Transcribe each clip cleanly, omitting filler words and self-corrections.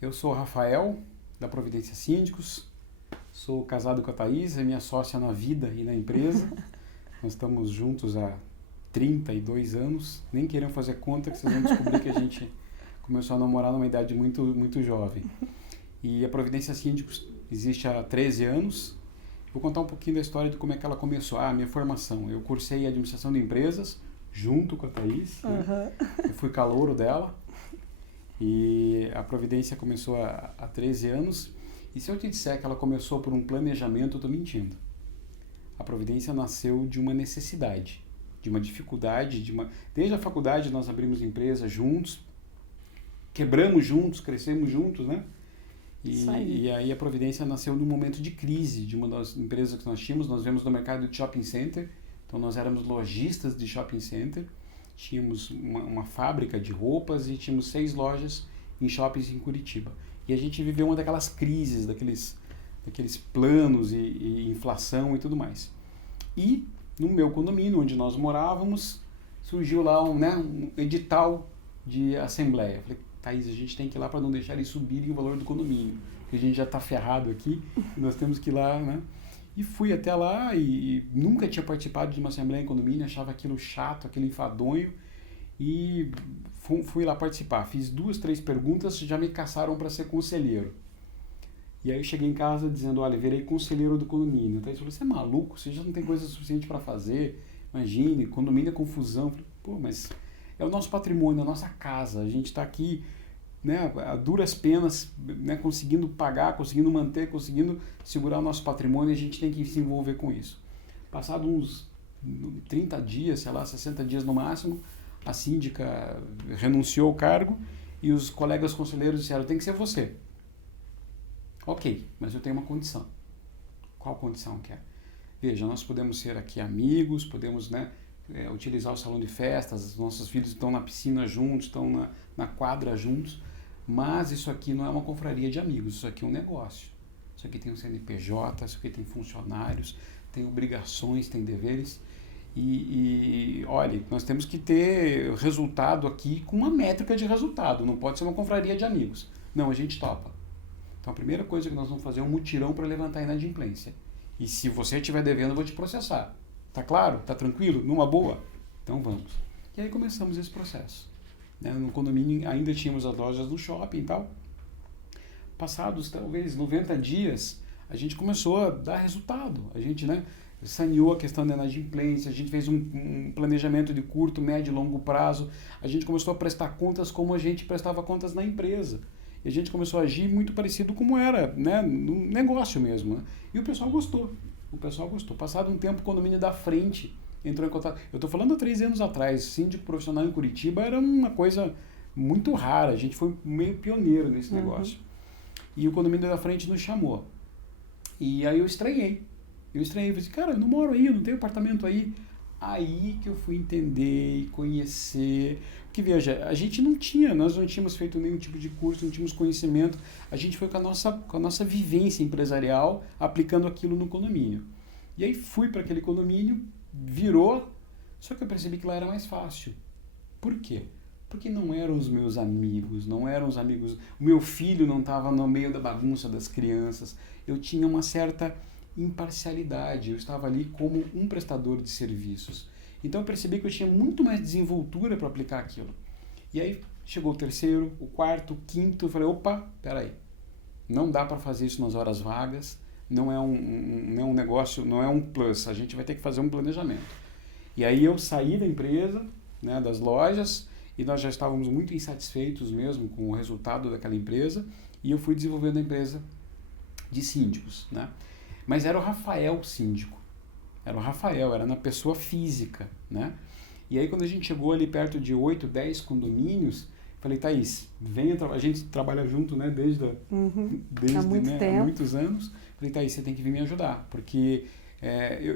Eu sou o Rafael, da Providência Síndicos, sou casado com a Thaís, é minha sócia na vida e na empresa. Nós estamos juntos há 32 anos, nem queremos fazer conta que vocês vão descobrir que a gente começou a namorar numa idade muito, muito jovem. E a Providência Síndicos existe há 13 anos. Vou contar um pouquinho da história de como é que ela começou. A minha formação. Eu cursei administração de empresas junto com a Thaís. Né? Eu fui calouro dela. E a Providência começou há 13 anos. E se eu te disser que ela começou por um planejamento, eu estou mentindo. A Providência nasceu de uma necessidade, de uma dificuldade. Desde a faculdade nós abrimos empresa juntos, quebramos juntos, crescemos juntos, né? E aí a Providência nasceu num momento de crise de uma das empresas que nós tínhamos. Nós viemos no mercado de shopping center, então nós éramos lojistas de shopping center, tínhamos uma fábrica de roupas e tínhamos 6 lojas em shoppings em Curitiba. E a gente viveu uma daquelas crises, daqueles planos e inflação e tudo mais. E no meu condomínio, onde nós morávamos, surgiu lá um edital de assembleia. Eu falei, Thaís, a gente tem que ir lá para não deixar eles subirem o valor do condomínio, porque a gente já está ferrado aqui, nós temos que ir lá, né? E fui até lá e nunca tinha participado de uma assembleia em condomínio, achava aquilo chato, aquilo enfadonho, e fui lá participar. Fiz 2, 3 perguntas, já me caçaram para ser conselheiro. E aí eu cheguei em casa dizendo, olha, virei conselheiro do condomínio. A Thaís falou, você é maluco? Você já não tem coisa suficiente para fazer? Imagine, condomínio é confusão. Eu falei, pô, mas é o nosso patrimônio, a nossa casa. A gente está aqui, né, a duras penas, né, conseguindo pagar, conseguindo manter, conseguindo segurar o nosso patrimônio, a gente tem que se envolver com isso. Passado uns 30 dias, sei lá, 60 dias no máximo, a síndica renunciou ao cargo e os colegas conselheiros disseram, tem que ser você. Ok, mas eu tenho uma condição. Qual condição que é? Veja, nós podemos ser aqui amigos, podemos, né, utilizar o salão de festas, os nossos filhos estão na piscina juntos, estão na quadra juntos, mas isso aqui não é uma confraria de amigos, isso aqui é um negócio. Isso aqui tem um CNPJ, isso aqui tem funcionários, tem obrigações, tem deveres. E olha, nós temos que ter resultado aqui com uma métrica de resultado, não pode ser uma confraria de amigos. Não, a gente topa. Então a primeira coisa que nós vamos fazer é um mutirão para levantar a inadimplência. E se você estiver devendo, eu vou te processar. Tá claro? Tá tranquilo? Numa boa? Então vamos. E aí começamos esse processo. Né? No condomínio ainda tínhamos as lojas do shopping e tal. Passados talvez 90 dias, a gente começou a dar resultado. A gente, né, saneou a questão da inadimplência, a gente fez um planejamento de curto, médio e longo prazo. A gente começou a prestar contas como a gente prestava contas na empresa. E a gente começou a agir muito parecido como era, né, no negócio mesmo. Né? E o pessoal gostou. Passado um tempo, o condomínio da frente entrou em contato. Eu estou falando há 3 anos atrás. Síndico profissional em Curitiba era uma coisa muito rara. A gente foi meio pioneiro nesse negócio. E o condomínio da frente nos chamou. E aí eu estranhei. Falei assim, cara, eu não moro aí, eu não tenho apartamento aí. Aí que eu fui entender e conhecer. Porque veja, nós não tínhamos feito nenhum tipo de curso, não tínhamos conhecimento. A gente foi com a nossa vivência empresarial, aplicando aquilo no condomínio. E aí fui para aquele condomínio, virou, só que eu percebi que lá era mais fácil. Por quê? Porque não eram os meus amigos, não eram os amigos... O meu filho não estava no meio da bagunça das crianças. Eu tinha uma certa imparcialidade, eu estava ali como um prestador de serviços. Então eu percebi que eu tinha muito mais desenvoltura para aplicar aquilo. E aí chegou o 3º, o 4º, o 5º, eu falei, opa, peraí, não dá para fazer isso nas horas vagas, não é um negócio, não é um plus, a gente vai ter que fazer um planejamento. E aí eu saí da empresa, né, das lojas, e nós já estávamos muito insatisfeitos mesmo com o resultado daquela empresa, e eu fui desenvolvendo a empresa de síndicos, né? Mas era o Rafael síndico, era na pessoa física, né? E aí quando a gente chegou ali perto de 8, 10 condomínios, falei, Thaís, a gente trabalha junto, né, desde há muito tempo. Há muitos anos. Falei, Thaís, você tem que vir me ajudar, porque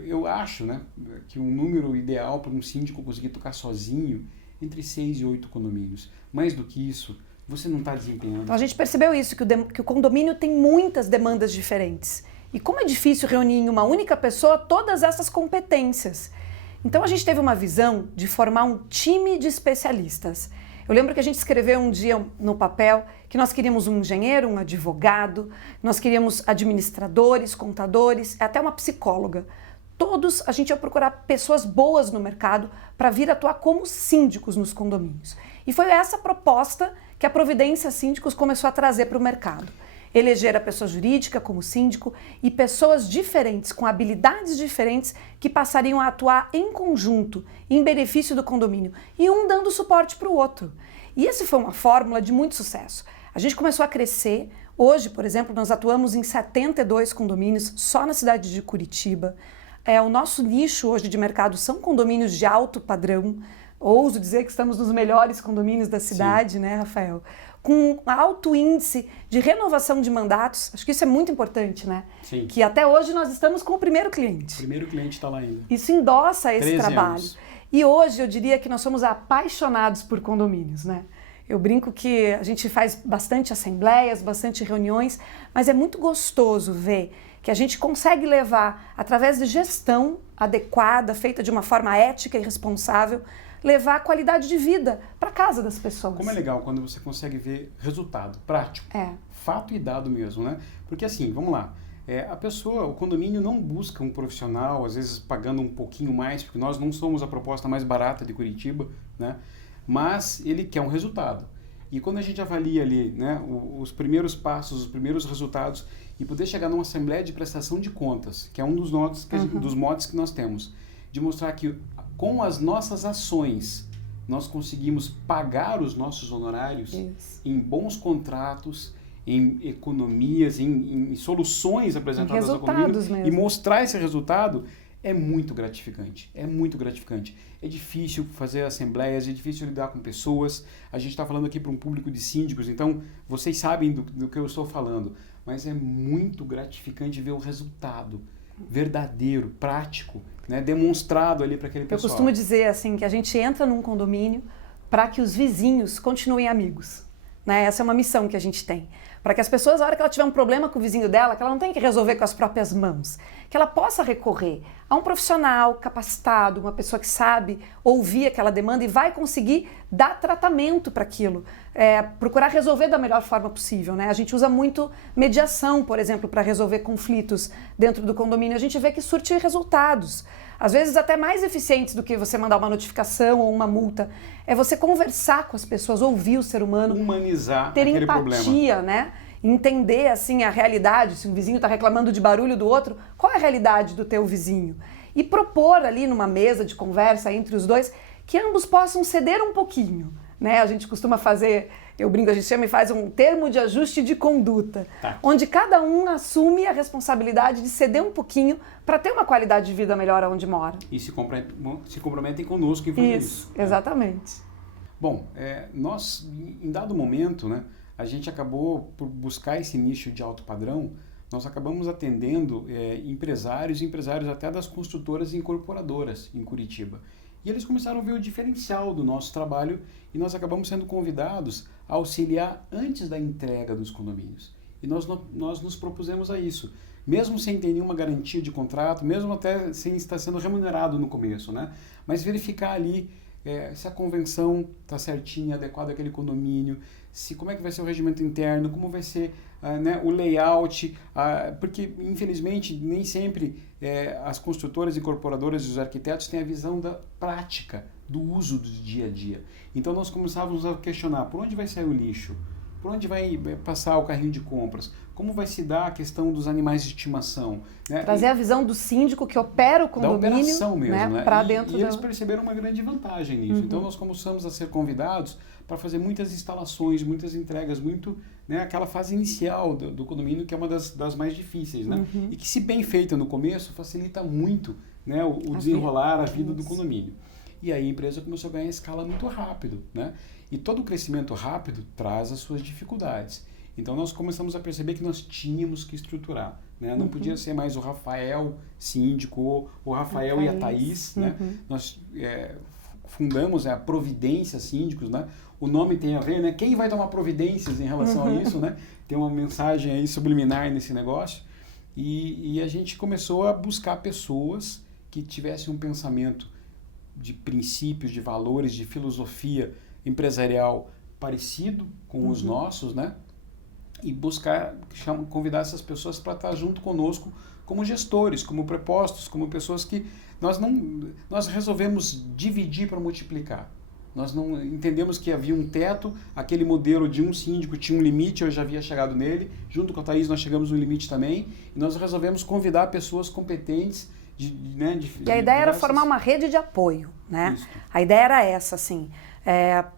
eu acho, né, que um número ideal para um síndico conseguir tocar sozinho entre 6 e 8 condomínios. Mais do que isso, você não está desempenhando. Então a gente percebeu isso, que o condomínio tem muitas demandas diferentes. E como é difícil reunir em uma única pessoa todas essas competências. Então a gente teve uma visão de formar um time de especialistas. Eu lembro que a gente escreveu um dia no papel que nós queríamos um engenheiro, um advogado, nós queríamos administradores, contadores, até uma psicóloga. Todos a gente ia procurar pessoas boas no mercado para vir atuar como síndicos nos condomínios. E foi essa proposta que a Providência Síndicos começou a trazer para o mercado. Eleger a pessoa jurídica como síndico e pessoas diferentes, com habilidades diferentes, que passariam a atuar em conjunto, em benefício do condomínio, e um dando suporte para o outro. E essa foi uma fórmula de muito sucesso. A gente começou a crescer. Hoje, por exemplo, nós atuamos em 72 condomínios só na cidade de Curitiba. O nosso nicho hoje de mercado são condomínios de alto padrão. Ouso dizer que estamos nos melhores condomínios da cidade, né, Rafael? Com alto índice de renovação de mandatos. Acho que isso é muito importante, né? Sim. Que até hoje nós estamos com o primeiro cliente. O primeiro cliente está lá ainda. Isso endossa esse 13 trabalho. anos. E hoje eu diria que nós somos apaixonados por condomínios, né? Eu brinco que a gente faz bastante assembleias, bastante reuniões, mas é muito gostoso ver que a gente consegue levar, através de gestão adequada, feita de uma forma ética e responsável, levar a qualidade de vida para casa das pessoas. Como é legal quando você consegue ver resultado prático, fato e dado mesmo, né? Porque assim, vamos lá, a pessoa, o condomínio não busca um profissional, às vezes pagando um pouquinho mais, porque nós não somos a proposta mais barata de Curitiba, né? Mas ele quer um resultado. E quando a gente avalia ali, né, os primeiros passos, os primeiros resultados, e poder chegar numa assembleia de prestação de contas, que é um dos motes que nós temos, de mostrar que com as nossas ações, nós conseguimos pagar os nossos honorários em bons contratos, em economias, em soluções apresentadas ao condomínio, e mostrar esse resultado é muito gratificante. É muito gratificante. É difícil fazer assembleias, é difícil lidar com pessoas. A gente está falando aqui para um público de síndicos, então vocês sabem do que eu estou falando, mas é muito gratificante ver o resultado verdadeiro, prático, né, demonstrado ali para aquele pessoal. Eu costumo dizer assim que a gente entra num condomínio para que os vizinhos continuem amigos, né? Essa é uma missão que a gente tem. Para que as pessoas, na hora que ela tiver um problema com o vizinho dela, que ela não tem que resolver com as próprias mãos, que ela possa recorrer a um profissional capacitado, uma pessoa que sabe ouvir aquela demanda e vai conseguir dar tratamento para aquilo, procurar resolver da melhor forma possível, né? A gente usa muito mediação, por exemplo, para resolver conflitos dentro do condomínio. A gente vê que surte resultados, às vezes até mais eficientes do que você mandar uma notificação ou uma multa. É você conversar com as pessoas, ouvir o ser humano, humanizar ter aquele empatia, problema, né? Entender assim a realidade, se um vizinho está reclamando de barulho do outro, qual é a realidade do teu vizinho? E propor ali numa mesa de conversa entre os dois que ambos possam ceder um pouquinho, né? A gente costuma fazer, eu brinco, a gente chama e faz um termo de ajuste de conduta, onde cada um assume a responsabilidade de ceder um pouquinho para ter uma qualidade de vida melhor onde mora. E se comprometem conosco em fazer isso. Exatamente. Bom, nós, em dado momento, né, a gente acabou por buscar esse nicho de alto padrão, nós acabamos atendendo empresários até das construtoras e incorporadoras em Curitiba. E eles começaram a ver o diferencial do nosso trabalho e nós acabamos sendo convidados a auxiliar antes da entrega dos condomínios. E nós nos propusemos a isso, mesmo sem ter nenhuma garantia de contrato, mesmo até sem estar sendo remunerado no começo, né? Mas verificar ali se a convenção está certinha, adequada àquele condomínio, como é que vai ser o regimento interno, como vai ser o layout, porque infelizmente nem sempre as construtoras, incorporadoras e os arquitetos têm a visão da prática, do uso do dia a dia. Então nós começávamos a questionar por onde vai sair o lixo, por onde vai passar o carrinho de compras, como vai se dar a questão dos animais de estimação. Né? Trazer a visão do síndico que opera o condomínio, da operação mesmo, né? Para dentro eles perceberam uma grande vantagem nisso. Então nós começamos a ser convidados para fazer muitas instalações, muitas entregas, aquela fase inicial do condomínio, que é uma das mais difíceis, né? E que, se bem feita no começo, facilita muito, né, o desenrolar a vida do condomínio. E aí a empresa começou a ganhar escala muito rápido, né? E todo o crescimento rápido traz as suas dificuldades. Então nós começamos a perceber que nós tínhamos que estruturar, né? Não podia ser mais o Rafael síndico, o Rafael e a Thaís, né? Nós fundamos a Providência Síndicos, né? O nome tem a ver, né? Quem vai tomar providências em relação a isso, né? Tem uma mensagem aí subliminar nesse negócio. E a gente começou a buscar pessoas que tivessem um pensamento de princípios, de valores, de filosofia empresarial parecido com os nossos, né? E buscar, convidar essas pessoas para estar junto conosco como gestores, como prepostos, como pessoas que nós resolvemos dividir para multiplicar. Nós não entendemos que havia um teto, aquele modelo de um síndico tinha um limite, eu já havia chegado nele, junto com a Thaís nós chegamos no limite também, e nós resolvemos convidar pessoas competentes. E a ideia era formar uma rede de apoio, né? Isso. A ideia era essa, assim,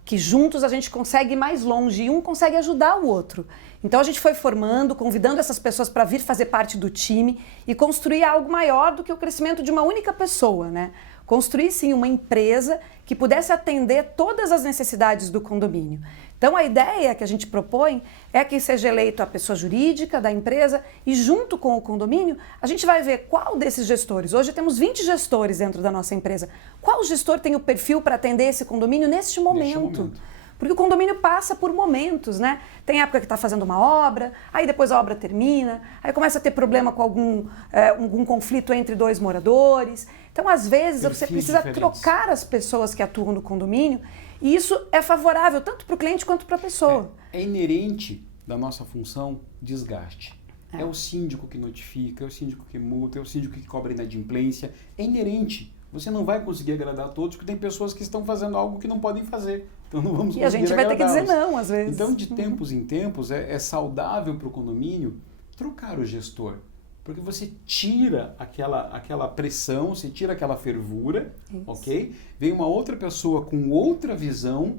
que juntos a gente consegue ir mais longe e um consegue ajudar o outro. Então a gente foi formando, convidando essas pessoas para vir fazer parte do time e construir algo maior do que o crescimento de uma única pessoa, né? Construir, sim, uma empresa que pudesse atender todas as necessidades do condomínio. Então, a ideia que a gente propõe é que seja eleito a pessoa jurídica da empresa e, junto com o condomínio, a gente vai ver qual desses gestores. Hoje temos 20 gestores dentro da nossa empresa. Qual gestor tem o perfil para atender esse condomínio neste momento? Porque o condomínio passa por momentos, né? Tem época que está fazendo uma obra, aí depois a obra termina, aí começa a ter problema com algum conflito entre dois moradores. Então, às vezes, você precisa trocar as pessoas que atuam no condomínio e isso é favorável tanto para o cliente quanto para a pessoa. É inerente da nossa função desgaste. É o síndico que notifica, é o síndico que multa, é o síndico que cobra inadimplência. É inerente. Você não vai conseguir agradar a todos, porque tem pessoas que estão fazendo algo que não podem fazer. Então não vamos conseguir agradá-los. E a gente vai ter que dizer não, às vezes. Então, de tempos em tempos, é saudável para o condomínio trocar o gestor. Porque você tira aquela pressão, você tira aquela fervura, ok? Vem uma outra pessoa com outra visão,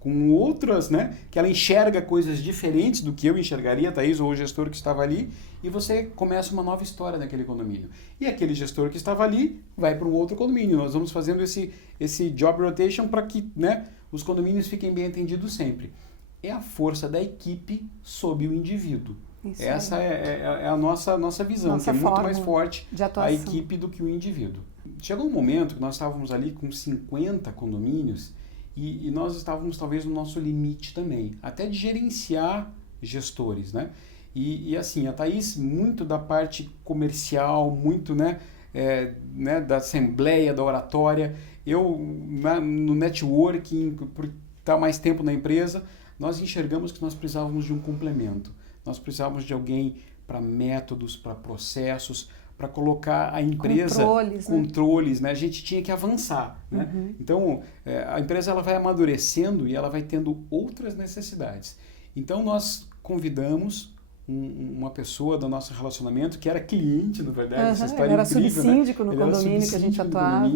com outras, né? Que ela enxerga coisas diferentes do que eu enxergaria, Thaís, ou o gestor que estava ali, e você começa uma nova história naquele condomínio. E aquele gestor que estava ali vai para um outro condomínio. Nós vamos fazendo esse job rotation para que, né, os condomínios fiquem bem atendidos sempre. É a força da equipe sob o indivíduo. Isso Essa é a nossa visão, que é muito mais forte a equipe do que o indivíduo. Chegou um momento que nós estávamos ali com 50 condomínios e nós estávamos talvez no nosso limite também, até de gerenciar gestores, né? E assim, a Thaís, muito da parte comercial, muito da assembleia, da oratória, eu no networking, por estar mais tempo na empresa, nós enxergamos que nós precisávamos de um complemento. Nós precisávamos de alguém para métodos, para processos, para colocar a empresa... Controles, né? A gente tinha que avançar, né? Então, a empresa ela vai amadurecendo e ela vai tendo outras necessidades. Então, nós convidamos uma pessoa do nosso relacionamento, que era cliente, na verdade, essa história era incrível, subsíndico, né? No condomínio que a gente atuava.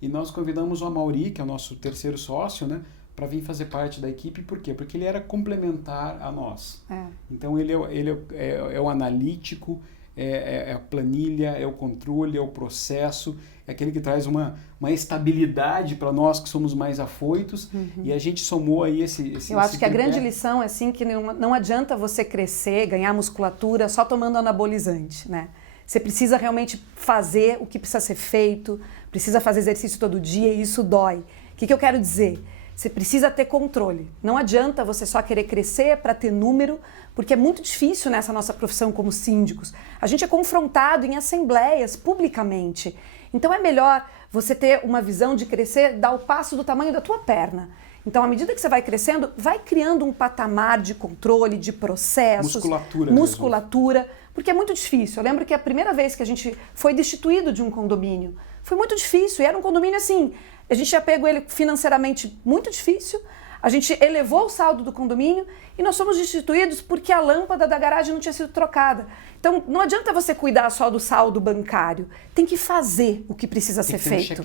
E nós convidamos o Amaury, que é o nosso terceiro sócio, né? Para vir fazer parte da equipe. Por quê? Porque ele era complementar a nós. Então, ele é o analítico, é a planilha, é o controle, é o processo, é aquele que traz uma estabilidade para nós que somos mais afoitos. E a gente somou aí esse Eu acho que a grande lição é assim, que não adianta você crescer, ganhar musculatura só tomando anabolizante, né? Você precisa realmente fazer o que precisa ser feito, precisa fazer exercício todo dia e isso dói. O que eu quero dizer? Você precisa ter controle. Não adianta você só querer crescer para ter número, porque é muito difícil nessa nossa profissão como síndicos. A gente é confrontado em assembleias, publicamente. Então é melhor você ter uma visão de crescer, dar o passo do tamanho da tua perna. Então, à medida que você vai crescendo, vai criando um patamar de controle, de processos. Musculatura. Porque é muito difícil. Eu lembro que a primeira vez que a gente foi destituído de um condomínio, foi muito difícil. E era um condomínio assim... A gente tinha pego ele financeiramente muito difícil, a gente elevou o saldo do condomínio e nós fomos destituídos porque a lâmpada da garagem não tinha sido trocada. Então, não adianta você cuidar só do saldo bancário, tem que fazer o que precisa ser feito.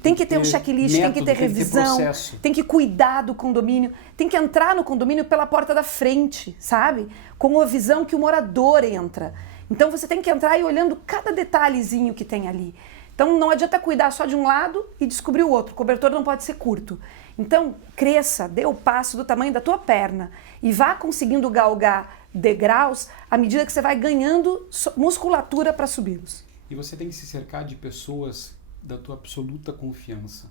Tem que ter um checklist, tem que ter revisão, tem que cuidar do condomínio, tem que entrar no condomínio pela porta da frente, sabe? Com a visão que o morador entra. Então, você tem que entrar e olhando cada detalhezinho que tem ali. Então, não adianta cuidar só de um lado e descobrir o outro. O cobertor não pode ser curto. Então, cresça, dê o passo do tamanho da tua perna e vá conseguindo galgar degraus à medida que você vai ganhando musculatura para subi-los. E você tem que se cercar de pessoas da tua absoluta confiança.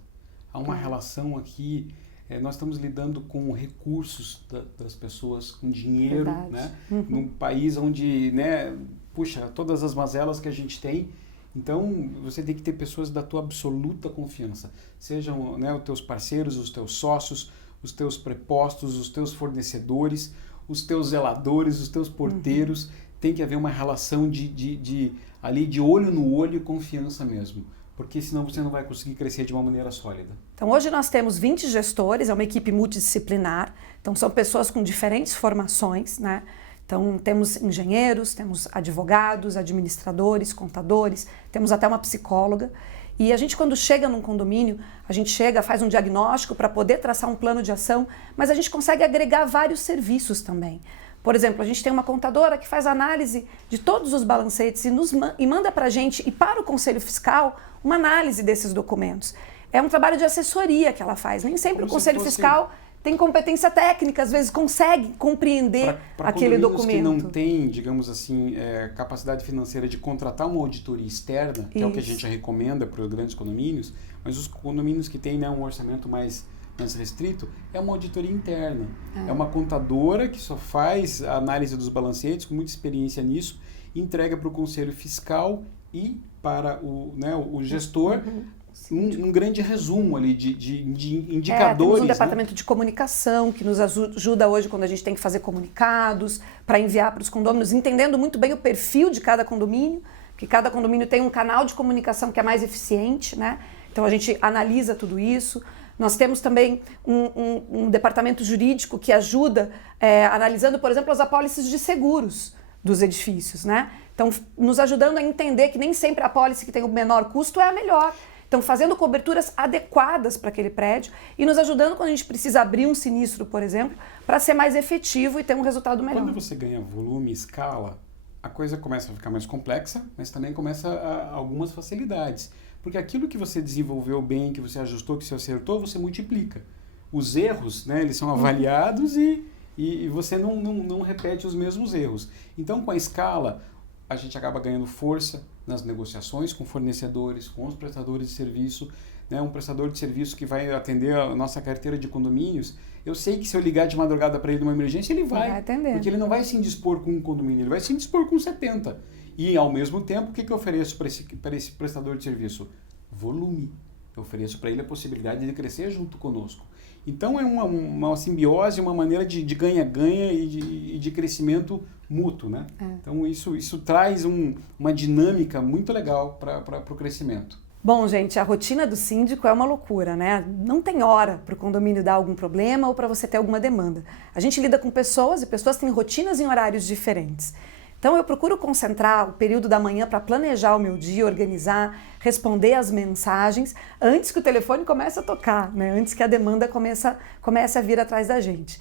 Há uma relação aqui, nós estamos lidando com recursos das pessoas, com dinheiro, né? Num país onde, né, puxa, todas as mazelas que a gente tem. Então, você tem que ter pessoas da tua absoluta confiança. Sejam, né, os teus parceiros, os teus sócios, os teus prepostos, os teus fornecedores, os teus zeladores, os teus porteiros. Tem que haver uma relação ali de olho no olho e confiança mesmo. Porque senão você não vai conseguir crescer de uma maneira sólida. Então hoje nós temos 20 gestores, é uma equipe multidisciplinar, então são pessoas com diferentes formações, né? Então temos engenheiros, temos advogados, administradores, contadores, temos até uma psicóloga. E a gente, quando chega num condomínio, a gente chega, faz um diagnóstico para poder traçar um plano de ação, mas a gente consegue agregar vários serviços também. Por exemplo, a gente tem uma contadora que faz análise de todos os balancetes e manda para a gente e para o Conselho Fiscal uma análise desses documentos. É um trabalho de assessoria que ela faz. Nem sempre o Conselho Fiscal tem competência técnica, às vezes consegue compreender aquele documento. Que não tem, digamos assim, capacidade financeira de contratar uma auditoria externa, que é o que a gente recomenda para os grandes condomínios, mas os condomínios que têm, né, um orçamento mais restrito, é uma auditoria interna. É uma contadora que só faz a análise dos balancetes, com muita experiência nisso, entrega para o Conselho Fiscal e para o gestor um grande resumo ali de indicadores. Temos um departamento de comunicação que nos ajuda hoje quando a gente tem que fazer comunicados para enviar para os condôminos, entendendo muito bem o perfil de cada condomínio, que cada condomínio tem um canal de comunicação que é mais eficiente, né? Então a gente analisa tudo isso. Nós temos também um departamento jurídico que ajuda analisando, por exemplo, as apólices de seguros dos edifícios, né? Então, nos ajudando a entender que nem sempre a apólice que tem o menor custo é a melhor. Então, fazendo coberturas adequadas para aquele prédio e nos ajudando quando a gente precisa abrir um sinistro, por exemplo, para ser mais efetivo e ter um resultado melhor. Quando você ganha volume e escala, a coisa começa a ficar mais complexa, mas também começa algumas facilidades. Porque aquilo que você desenvolveu bem, que você ajustou, que você acertou, você multiplica. Os erros, né, eles são avaliados e você não repete os mesmos erros. Então, com a escala, a gente acaba ganhando força nas negociações com fornecedores, com os prestadores de serviço. Né? Um prestador de serviço que vai atender a nossa carteira de condomínios, eu sei que se eu ligar de madrugada para ele numa emergência, ele vai atender. Porque ele não vai se indispor com um condomínio, ele vai se indispor com 70. E, ao mesmo tempo, o que eu ofereço para esse prestador de serviço? Volume. Eu ofereço para ele a possibilidade de crescer junto conosco. Então, é uma simbiose, uma maneira de ganha-ganha e de crescimento mútuo, né? Então, isso traz uma dinâmica muito legal para o crescimento. Bom, gente, a rotina do síndico é uma loucura, né? Não tem hora para o condomínio dar algum problema ou para você ter alguma demanda. A gente lida com pessoas e pessoas têm rotinas em horários diferentes. Então, eu procuro concentrar o período da manhã para planejar o meu dia, organizar, responder as mensagens antes que o telefone comece a tocar, né? Antes que a demanda comece a vir atrás da gente.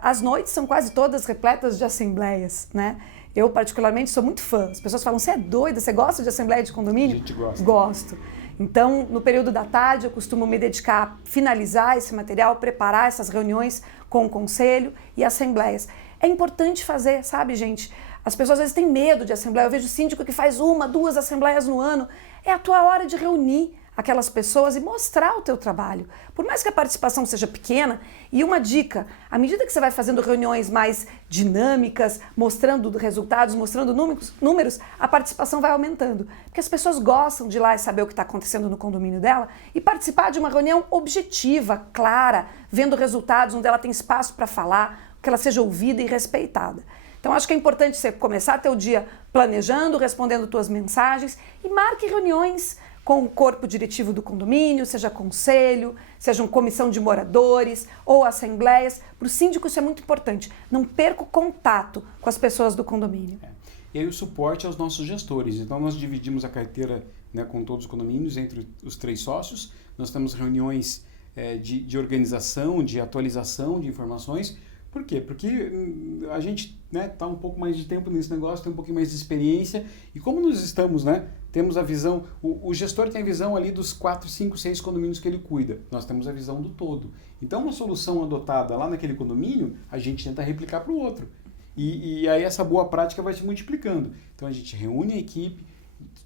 As noites são quase todas repletas de assembleias, né? Eu, particularmente, sou muito fã. As pessoas falam, você é doida? Você gosta de assembleia de condomínio? A gente gosta. Gosto. Então, no período da tarde, eu costumo me dedicar a finalizar esse material, preparar essas reuniões com o conselho e assembleias. É importante fazer, sabe, gente? As pessoas às vezes têm medo de assembleia. Eu vejo síndico que faz 1, 2 assembleias no ano. É a tua hora de reunir aquelas pessoas e mostrar o teu trabalho. Por mais que a participação seja pequena, e uma dica, à medida que você vai fazendo reuniões mais dinâmicas, mostrando resultados, mostrando números, a participação vai aumentando. Porque as pessoas gostam de ir lá e saber o que está acontecendo no condomínio dela e participar de uma reunião objetiva, clara, vendo resultados, onde ela tem espaço para falar, que ela seja ouvida e respeitada. Então, acho que é importante você começar teu dia planejando, respondendo tuas mensagens e marque reuniões com o corpo diretivo do condomínio, seja conselho, seja uma comissão de moradores ou assembleias. Para o síndico isso é muito importante. Não perca o contato com as pessoas do condomínio. E aí o suporte aos nossos gestores. Então, nós dividimos a carteira, né, com todos os condomínios entre os 3 sócios. Nós temos reuniões de organização, de atualização de informações. Por quê? Porque a gente tá um pouco mais de tempo nesse negócio, tem um pouquinho mais de experiência e como nós estamos, temos a visão, o gestor tem a visão ali dos 4, 5, 6 condomínios que ele cuida, nós temos a visão do todo. Então uma solução adotada lá naquele condomínio, a gente tenta replicar para o outro e aí essa boa prática vai se multiplicando. Então a gente reúne a equipe,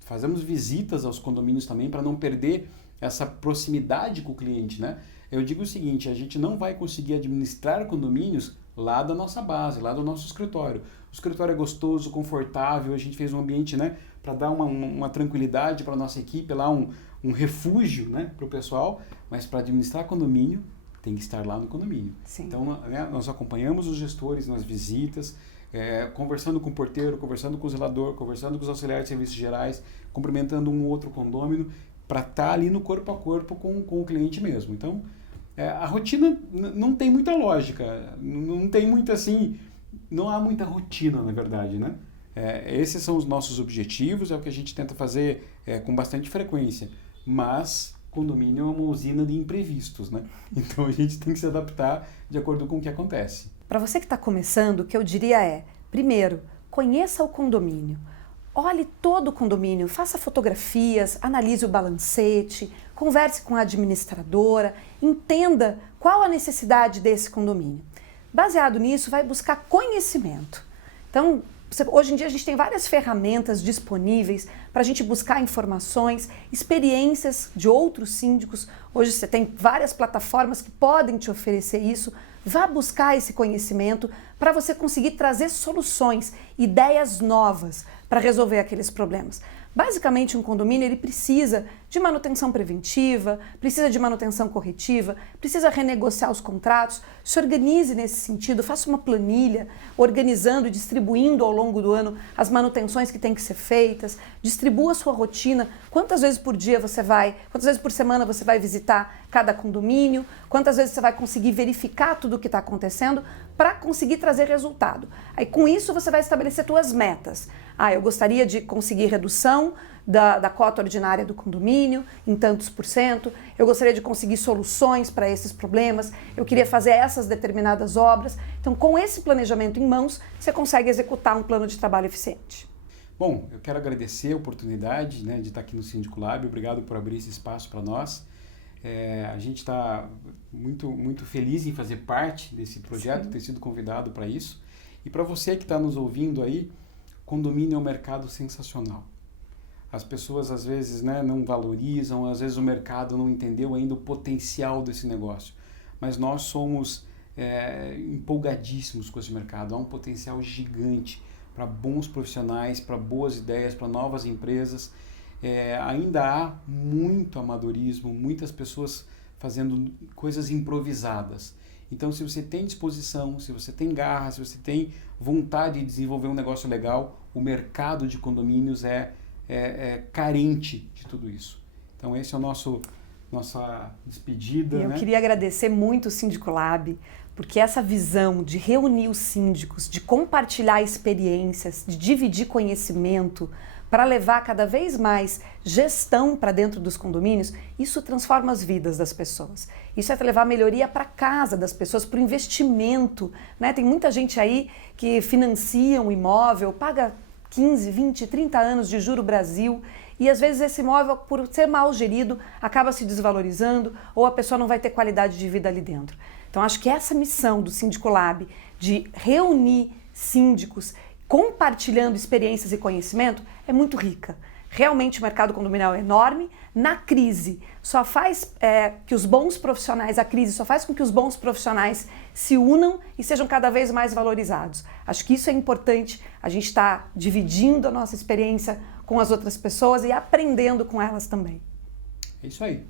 fazemos visitas aos condomínios também para não perder essa proximidade com o cliente, né? Eu digo o seguinte, a gente não vai conseguir administrar condomínios lá da nossa base, lá do nosso escritório. O escritório é gostoso, confortável, a gente fez um ambiente, para dar uma tranquilidade para a nossa equipe, lá um refúgio, para o pessoal, mas para administrar condomínio tem que estar lá no condomínio. Sim. Então, né, nós acompanhamos os gestores nas visitas, conversando com o porteiro, conversando com o zelador, conversando com os auxiliares de serviços gerais, cumprimentando um ou outro condômino, para estar ali no corpo a corpo com o cliente mesmo. Então, a rotina não tem muita lógica, não tem muito assim, não há muita rotina, na verdade, né? Esses são os nossos objetivos, é o que a gente tenta fazer com bastante frequência, mas condomínio é uma usina de imprevistos, né? Então a gente tem que se adaptar de acordo com o que acontece. Para você que está começando, o que eu diria é, primeiro, conheça o condomínio. Olhe todo o condomínio, faça fotografias, analise o balancete, converse com a administradora, entenda qual a necessidade desse condomínio. Baseado nisso, vai buscar conhecimento. Então, hoje em dia a gente tem várias ferramentas disponíveis para a gente buscar informações, experiências de outros síndicos. Hoje você tem várias plataformas que podem te oferecer isso. Vá buscar esse conhecimento para você conseguir trazer soluções, ideias novas para resolver aqueles problemas. Basicamente, um condomínio ele precisa de manutenção preventiva, precisa de manutenção corretiva, precisa renegociar os contratos. Se organize nesse sentido, faça uma planilha, organizando e distribuindo ao longo do ano as manutenções que têm que ser feitas, distribua a sua rotina, quantas vezes por dia você vai, quantas vezes por semana você vai visitar cada condomínio, quantas vezes você vai conseguir verificar tudo o que está acontecendo para conseguir trazer resultado. Aí com isso você vai estabelecer suas metas. Eu gostaria de conseguir redução da cota ordinária do condomínio em tantos %, eu gostaria de conseguir soluções para esses problemas, eu queria fazer essas determinadas obras. Então, com esse planejamento em mãos, você consegue executar um plano de trabalho eficiente. Bom, eu quero agradecer a oportunidade, né, de estar aqui no Síndico Lab, obrigado por abrir esse espaço para nós. A gente está muito feliz em fazer parte desse projeto, ter sido convidado para isso. E para você que está nos ouvindo aí, condomínio é um mercado sensacional. As pessoas às vezes, né, não valorizam, às vezes o mercado não entendeu ainda o potencial desse negócio. Mas nós somos empolgadíssimos com esse mercado. Há um potencial gigante para bons profissionais, para boas ideias, para novas empresas. Ainda há muito amadorismo, muitas pessoas fazendo coisas improvisadas. Então, se você tem disposição, se você tem garra, se você tem vontade de desenvolver um negócio legal, o mercado de condomínios é carente de tudo isso. Então, esse é o nossa despedida. Eu queria agradecer muito o Síndico Lab, porque essa visão de reunir os síndicos, de compartilhar experiências, de dividir conhecimento, para levar cada vez mais gestão para dentro dos condomínios, isso transforma as vidas das pessoas. Isso é levar melhoria para casa das pessoas, para o investimento, né? Tem muita gente aí que financia um imóvel, paga 15, 20, 30 anos de juro Brasil e às vezes esse imóvel, por ser mal gerido, acaba se desvalorizando ou a pessoa não vai ter qualidade de vida ali dentro. Então acho que essa missão do Síndico Lab de reunir síndicos compartilhando experiências e conhecimento é muito rica. Realmente o mercado condominial é enorme. Na crise, só faz que os bons profissionais, a crise só faz com que os bons profissionais se unam e sejam cada vez mais valorizados. Acho que isso é importante, a gente está dividindo a nossa experiência com as outras pessoas e aprendendo com elas também. É isso aí.